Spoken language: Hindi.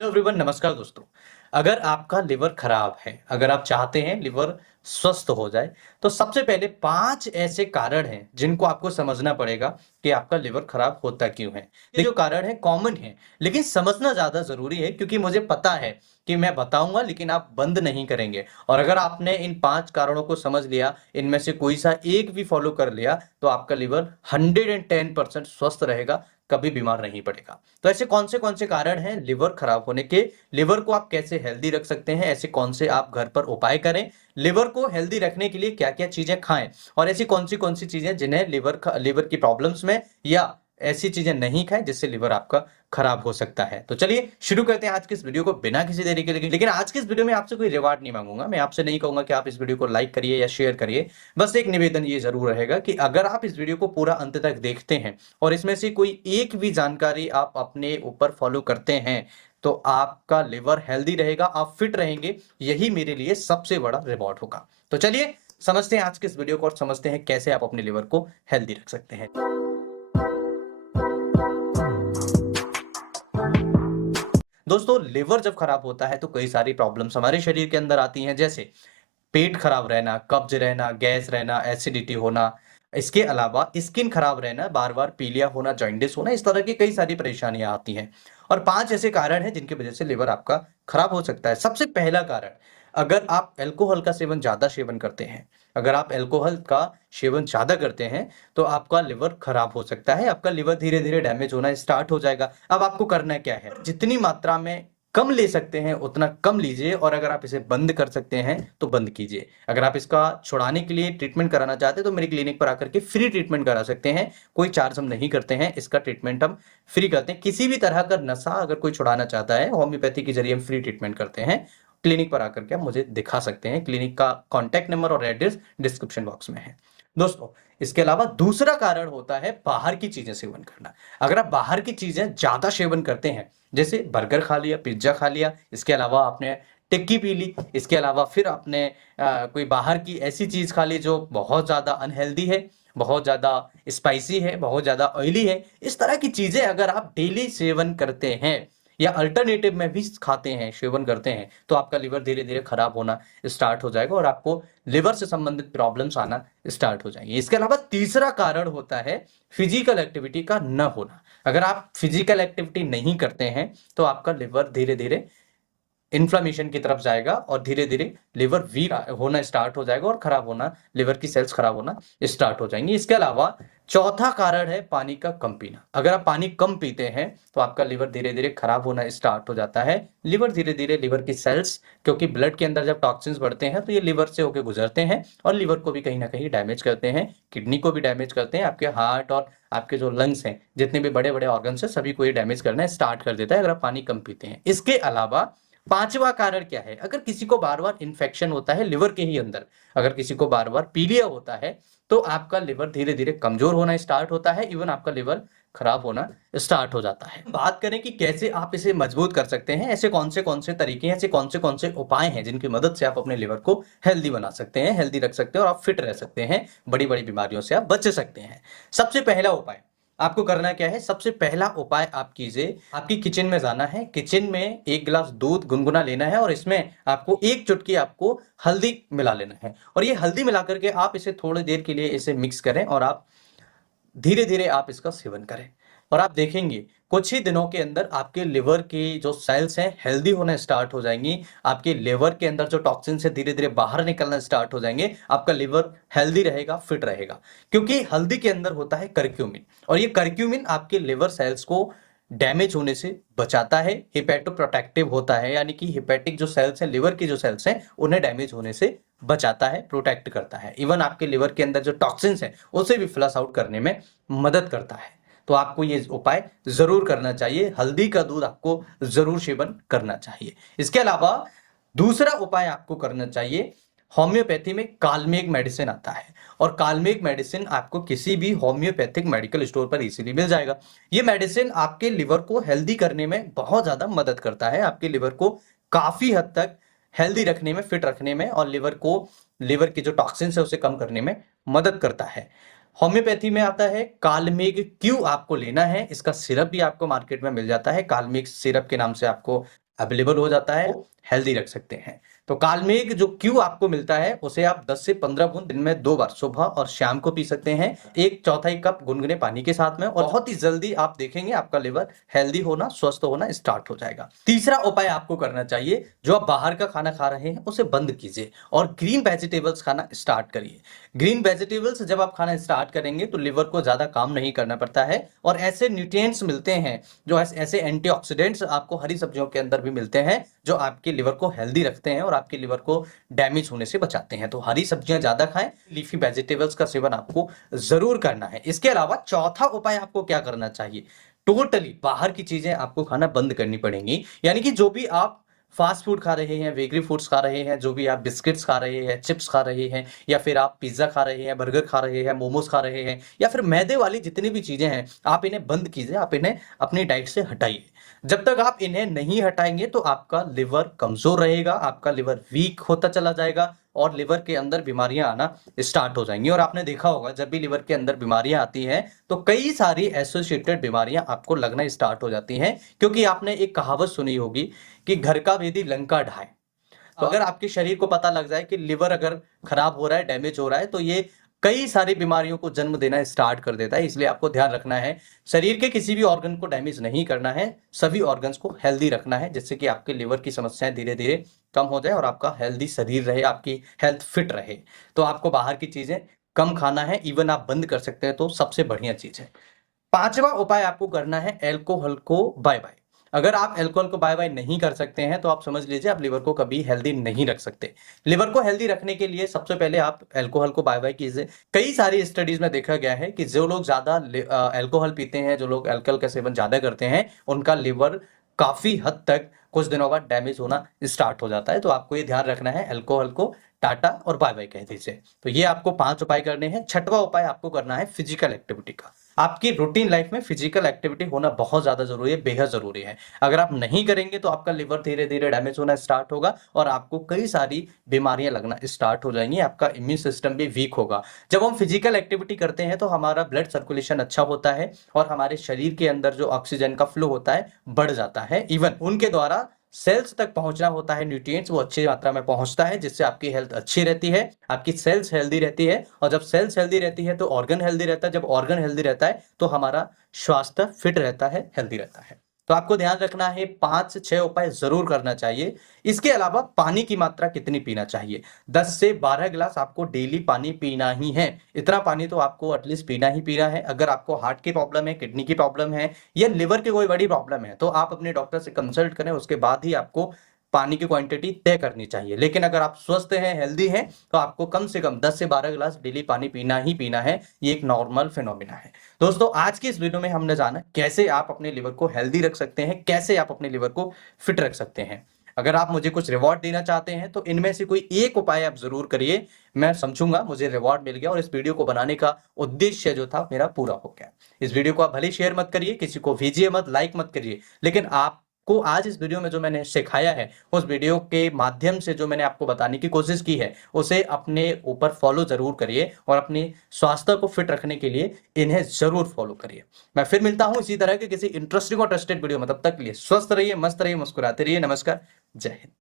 हेलो एवरीवन, नमस्कार दोस्तों। अगर आपका लिवर खराब है, अगर आप चाहते हैं लिवर स्वस्थ हो जाए, तो सबसे पहले 5 ऐसे कारण हैं जिनको आपको समझना पड़ेगा कि आपका लिवर खराब होता क्यों है। ये जो कारण है कॉमन है, लेकिन समझना ज़्यादा ज़रूरी है क्योंकि मुझे पता है कि मैं बताऊँगा लेकिन आप बंद नहीं करेंगे। और अगर आपने इन 5 कारणों को समझ लिया, इनमें से कोई सा एक भी फॉलो कर लिया, तो आपका लिवर 110% स्वस्थ रहेगा, कभी बीमार नहीं पड़ेगा। तो ऐसे कौन से कारण हैं लिवर खराब होने के? लिवर को आप कैसे हेल्दी रख सकते हैं? ऐसे कौन से आप घर पर उपाय करें? लिवर को हेल्दी रखने के लिए क्या-क्या चीज़ें खाएँ? और ऐसी कौन सी चीज़ें जिन्हें लिवर की प्रॉब्लम्स में या ऐसी चीज़ें नहीं खाएँ जिससे लिवर आपका खराब हो सकता है। तो चलिए शुरू करते हैं आज की इस वीडियो को बिना किसी देरी के। लेकिन आज की इस वीडियो में आपसे कोई रिवार्ड नहीं माँगूँगा। मैं आपसे नहीं कहूँगा कि आप इस वीडियो को लाइक करिए या शेयर करिए। बस एक निवेदन ये ज़रूर रहेगा कि अगर आप इस वीडियो को पूरा अंत तक देखते हैं और इसमें से कोई एक भी जानकारी आप अपने ऊपर फॉलो करते हैं, तो आपका लिवर हेल्दी रहेगा, आप फिट रहेंगे, यही मेरे लिए सबसे बड़ा रिवॉर्ड होगा। तो चलिए समझते हैं आज के इस वीडियो को और समझते हैं कैसे आप अपने लिवर को हेल्दी रख सकते हैं। दोस्तों, लिवर जब खराब होता है तो कई सारी प्रॉब्लम्स हमारे शरीर के अंदर आती हैं, जैसे पेट खराब रहना, कब्ज रहना, गैस रहना, एसिडिटी होना। इसके अलावा स्किन खराब रहना, बार-बार पीलिया होना, जॉन्डिस होना, इस तरह की कई सारी परेशानियाँ आती हैं। और 5 ऐसे कारण हैं जिनकी वजह से लिवर आपका खराब हो सकता है। सबसे पहला कारण, अगर आप अल्कोहल का ज़्यादा सेवन करते हैं, अगर आप अल्कोहल का सेवन ज़्यादा करते हैं, तो आपका लिवर खराब हो सकता है, आपका लिवर धीरे-धीरे डैमेज होना स्टार्ट हो जाएगा। अब आपको करना क्या है? जितनी मात्रा में कम ले सकते हैं उतना कम लीजिए और अगर आप इसे बंद कर सकते हैं तो बंद कीजिए। अगर आप इसका छुड़ाने के लिए ट्रीटमेंट कराना चाहते हैं तो मेरी क्लिनिक पर आकर के फ्री ट्रीटमेंट करा सकते हैं। कोई चार्ज हम नहीं करते हैं, इसका ट्रीटमेंट हम फ्री करते हैं। किसी भी तरह का नशा अगर कोई छुड़ाना चाहता है, होम्योपैथी के ज़रिए हम फ्री ट्रीटमेंट करते हैं। क्लिनिक पर आकर के आप मुझे दिखा सकते हैं। क्लिनिक का कॉन्टैक्ट नंबर और एड्रेस डिस्क्रिप्शन बॉक्स में है। दोस्तों, इसके अलावा दूसरा कारण होता है बाहर की चीज़ें सेवन करना। अगर आप बाहर की चीज़ें ज़्यादा सेवन करते हैं, जैसे बर्गर खा लिया, पिज़्ज़ा खा लिया, इसके अलावा आपने टिक्की पी ली, इसके अलावा फिर आपने कोई बाहर की ऐसी चीज़ खा ली जो बहुत ज़्यादा अनहेल्दी है, बहुत ज़्यादा स्पाइसी है, बहुत ज़्यादा ऑयली है। इस तरह की चीज़ें अगर आप डेली सेवन करते हैं या अल्टरनेटिव में भी खाते हैं, सेवन करते हैं, तो आपका लिवर धीरे-धीरे खराब होना स्टार्ट हो जाएगा और आपको लिवर से संबंधित प्रॉब्लम्स आना स्टार्ट हो जाएँगी। इसके अलावा तीसरा कारण होता है फिज़िकल एक्टिविटी का न होना। अगर आप फिजिकल एक्टिविटी नहीं करते हैं, तो आपका लिवर धीरे-धीरे इन्फ्लेमेशन की तरफ जाएगा और धीरे-धीरे लिवर वीक होना स्टार्ट हो जाएगा और खराब होना, लिवर की सेल्स खराब होना स्टार्ट हो जाएँगी। इसके अलावा चौथा कारण है पानी का कम पीना। अगर आप पानी कम पीते हैं, तो आपका लिवर धीरे-धीरे खराब होना स्टार्ट हो जाता है। लिवर धीरे-धीरे लिवर की सेल्स, क्योंकि ब्लड के अंदर जब टॉक्सिन्स बढ़ते हैं, तो ये लिवर से होके गुज़रते हैं और लिवर को भी कहीं न कहीं डैमेज करते हैं, किडनी को भी डैमेज करते हैं, आपके हार्ट और आपके जो लंग्स हैं, जितने भी बड़े-बड़े ऑर्गन्स हैं, सभी को ये डैमेज करना स्टार्ट कर देता है अगर आप पानी कम पीते हैं। इसके अलावा 5वां कारण क्या है? अगर किसी को बार-बार इन्फेक्शन होता है लिवर के ही अंदर, अगर किसी को बार-बार पीलिया होता है, तो आपका लिवर धीरे-धीरे कमज़ोर होना स्टार्ट होता है, इवन आपका लिवर खराब होना स्टार्ट हो जाता है। बात करें कि कैसे आप इसे मजबूत कर सकते हैं, ऐसे कौन से तरीके हैं, ऐसे कौन से उपाय हैं, जिनकी मदद से आप अपने लिवर को हेल्दी बना सकते हैं, हेल्दी रख सकते हैं और आप फिट रह सकते हैं, बड़ी-बड़ी बीमारियों से आप बच सकते हैं। सबसे पहला उपाय आपको करना क्या है? सबसे पहला उपाय आप कीजिए, आपकी किचन में जाना है, किचन में 1 गिलास दूध गुनगुना लेना है और इसमें आपको 1 चुटकी आपको हल्दी मिला लेना है और ये हल्दी मिला कर के आप इसे थोड़ी देर के लिए इसे मिक्स करें और आप धीरे-धीरे आप इसका सेवन करें और आप देखेंगे कुछ ही दिनों के अंदर आपके लिवर की जो सेल्स हैं हेल्दी होना स्टार्ट हो जाएँगी। आपके लिवर के अंदर जो टॉक्सिन्स हैं धीरे-धीरे बाहर निकलना स्टार्ट हो जाएँगे। आपका लिवर हेल्दी रहेगा, फिट रहेगा। क्योंकि हल्दी के अंदर होता है करक्यूमिन और ये करक्यूमिन आपके लिवर सेल्स को डैमेज होने से बचाता है, हेपेटोप्रोटेक्टिव होता है, यानी कि हेपेटिक जो सेल्स हैं, लिवर की जो सेल्स हैं, उन्हें डैमेज होने से बचाता है, प्रोटेक्ट करता है। इवन आपके लिवर के अंदर जो टॉक्सिन्स हैं, उसे भी फ्लश आउट करने में मदद करता है। तो आपको ये उपाय ज़रूर करना चाहिए। हल्दी का दूध आपको ज़रूर सेवन करना चाहिए। इसके अलावा दूसरा उपाय आपको करना चाहिए, होम्योपैथी में काल्मेग मेडिसिन आता है और काल्मेग मेडिसिन आपको किसी भी होम्योपैथिक मेडिकल स्टोर पर इज़िली मिल जाएगा। ये मेडिसिन आपके लिवर को हेल्दी करने में बहुत ज़्यादा मदद करता है। आपके लिवर को काफ़ी हद तक हेल्दी रखने में, फिट रखने में और लिवर की जो टॉक्सिन्स है उसे कम करने में मदद करता है। होम्योपैथी में आता है काल्मेग क्यू आपको लेना है, इसका सिरप भी आपको मार्केट में मिल जाता है, काल्मेग सिरप के नाम से आपको अवेलेबल हो जाता है, हेल्दी रख सकते हैं। तो कालमेघ जो क्यू आपको मिलता है, उसे आप 10 से 15 बूंद दिन में 2 बार सुबह और शाम को पी सकते हैं, 1/4 कप गुनगुने पानी के साथ में, और बहुत ही जल्दी आप देखेंगे आपका लिवर हेल्दी होना, स्वस्थ होना स्टार्ट हो जाएगा। तीसरा उपाय आपको करना चाहिए, जो आप बाहर का खाना खा रहे हैं, उसे बंद कीजिए और ग्रीन वेजिटेबल्स खाना स्टार्ट करिए। ग्रीन वेजिटेबल्स जब आप खाना स्टार्ट करेंगे, तो लिवर को ज़्यादा काम नहीं करना पड़ता है और ऐसे न्यूट्रिएंट्स मिलते हैं, जो ऐसे एंटीऑक्सीडेंट्स आपको हरी सब्जियों के अंदर भी मिलते हैं, जो आपके लिवर को हेल्दी रखते हैं और आपके लिवर को डैमेज होने से बचाते हैं। तो हरी सब्जियां ज़्यादा खाएँ, लीफी वेजिटेबल्स का सेवन आपको ज़रूर करना है। इसके अलावा चौथा उपाय आपको क्या करना चाहिए? टोटली बाहर की चीज़ें आपको खाना बंद करनी पड़ेंगी। यानी कि जो भी आप फास्ट फूड खा रहे हैं, बेकरी फूड्स खा रहे हैं, जो भी आप बिस्किट्स खा रहे हैं, चिप्स खा रहे हैं, या फिर आप पिज़्ज़ा खा रहे हैं, बर्गर खा रहे हैं, मोमोज़ खा रहे हैं, या फिर मैदे वाली जितनी भी चीज़ें हैं, आप इन्हें बंद कीजिए, आप इन्हें अपनी डाइट से हटाइए। जब तक आप इन्हें नहीं हटाएँगे, तो आपका लिवर कमज़ोर रहेगा, आपका लिवर वीक होता चला जाएगा और लिवर के अंदर बीमारियाँ आना स्टार्ट हो जाएँगी। और आपने देखा होगा, जब भी लिवर के अंदर बीमारियाँ आती हैं, तो कई सारी एसोसिएटेड बीमारियाँ आपको लगना स्टार्ट हो जाती हैं, क्योंकि आपने एक कहावत सुनी होगी कि घर का भेदी लंका ढाए। तो अगर आपके शरीर को पता लग जाए कि लिवर अगर खराब हो रहा है, डैमेज हो रहा है, तो ये कई सारी बीमारियों को जन्म देना स्टार्ट कर देता है। इसलिए आपको ध्यान रखना है, शरीर के किसी भी ऑर्गन को डैमेज नहीं करना है, सभी ऑर्गन्स को हेल्दी रखना है, जिससे कि आपके लिवर की समस्याएँ धीरे-धीरे कम हो जाए और आपका हेल्दी शरीर रहे, आपकी हेल्थ फिट रहे। तो आपको बाहर की चीज़ें कम खाना है, इवन आप बंद कर सकते हैं, तो सबसे बढ़िया चीज़ है। पाँचवाँ उपाय आपको करना है, अल्कोहल को बाय-बाय। अगर आप अल्कोहल को बाय-बाय नहीं कर सकते हैं, तो आप समझ लीजिए आप लिवर को कभी हेल्दी नहीं रख सकते। लिवर को हेल्दी रखने के लिए सबसे पहले आप अल्कोहल को बाय-बाय कीजिए। कई सारी स्टडीज़ में देखा गया है कि जो लोग ज़्यादा अल्कोहल पीते हैं, जो लोग अल्कोहल का सेवन ज़्यादा करते हैं, उनका लिवर काफ़ी हद तक कुछ दिनों बाद डैमेज होना स्टार्ट हो जाता है। तो आपको ये ध्यान रखना है, अल्कोहल को टाटा और बाय-बाय कह दीजिए। तो ये आपको 5 उपाय करने हैं। छठवाँ उपाय आपको करना है फिजिकल एक्टिविटी का। आपकी रूटीन लाइफ में फिजिकल एक्टिविटी होना बहुत ज़्यादा ज़रूरी है, बेहद ज़रूरी है। अगर आप नहीं करेंगे, तो आपका लिवर धीरे-धीरे डैमेज होना स्टार्ट होगा और आपको कई सारी बीमारियाँ लगना स्टार्ट हो जाएँगी, आपका इम्यून सिस्टम भी वीक होगा। जब हम फिजिकल एक्टिविटी करते हैं, तो हमारा ब्लड सर्कुलेशन अच्छा होता है और हमारे शरीर के अंदर जो ऑक्सीजन का फ्लो होता है, बढ़ जाता है। इवन उनके द्वारा सेल्स तक पहुँचना होता है न्यूट्रिएंट्स, वो अच्छी मात्रा में पहुँचता है, जिससे आपकी हेल्थ अच्छी रहती है, आपकी सेल्स हेल्दी रहती है, और जब सेल्स हेल्दी रहती है, तो ऑर्गन हेल्दी रहता है, जब ऑर्गन हेल्दी रहता है, तो हमारा स्वास्थ्य फिट रहता है, हेल्दी रहता है। तो आपको ध्यान रखना है, 5 से 6 उपाय ज़रूर करना चाहिए। इसके अलावा पानी की मात्रा कितनी पीना चाहिए? 10 से 12 गिलास आपको डेली पानी पीना ही है। इतना पानी तो आपको एटलीस्ट पीना ही पीना है। अगर आपको हार्ट की प्रॉब्लम है, किडनी की प्रॉब्लम है, या लिवर की कोई बड़ी प्रॉब्लम है, तो आप अपने डॉक्टर से कंसल्ट करें, उसके बाद ही आपको पानी की क्वांटिटी तय करनी चाहिए। लेकिन अगर आप स्वस्थ हैं, हेल्दी हैं, तो आपको कम से कम 10 से 12 गिलास डेली पानी पीना ही पीना है। ये एक नॉर्मल फिनोमिना है। दोस्तों, आज की इस वीडियो में हमने जाना कैसे आप अपने लिवर को हेल्दी रख सकते हैं, कैसे आप अपने लिवर को फिट रख सकते हैं। अगर आप मुझे कुछ रिवॉर्ड देना चाहते हैं, तो इनमें से कोई एक उपाय आप ज़रूर करिए। मैं समझूँगा मुझे रिवॉर्ड मिल गया और इस वीडियो को बनाने का उद्देश्य जो था मेरा पूरा हो गया। इस वीडियो को आप भले ही शेयर मत करिए, किसी को भेजिए मत, लाइक मत करिए, लेकिन आपको आज इस वीडियो में जो मैंने सिखाया है, उस वीडियो के माध्यम से जो मैंने आपको बताने की कोशिश की है, उसे अपने ऊपर फॉलो ज़रूर करिए और अपने स्वास्थ्य को फिट रखने के लिए इन्हें ज़रूर फॉलो करिए। मैं फिर मिलता हूँ इसी तरह के किसी इंटरेस्टिंग और ट्रस्टेड वीडियो में। तब तक के लिए स्वस्थ रहिए, मस्त रहिए, मुस्कुराते रहिए। नमस्कार, जय हिंद।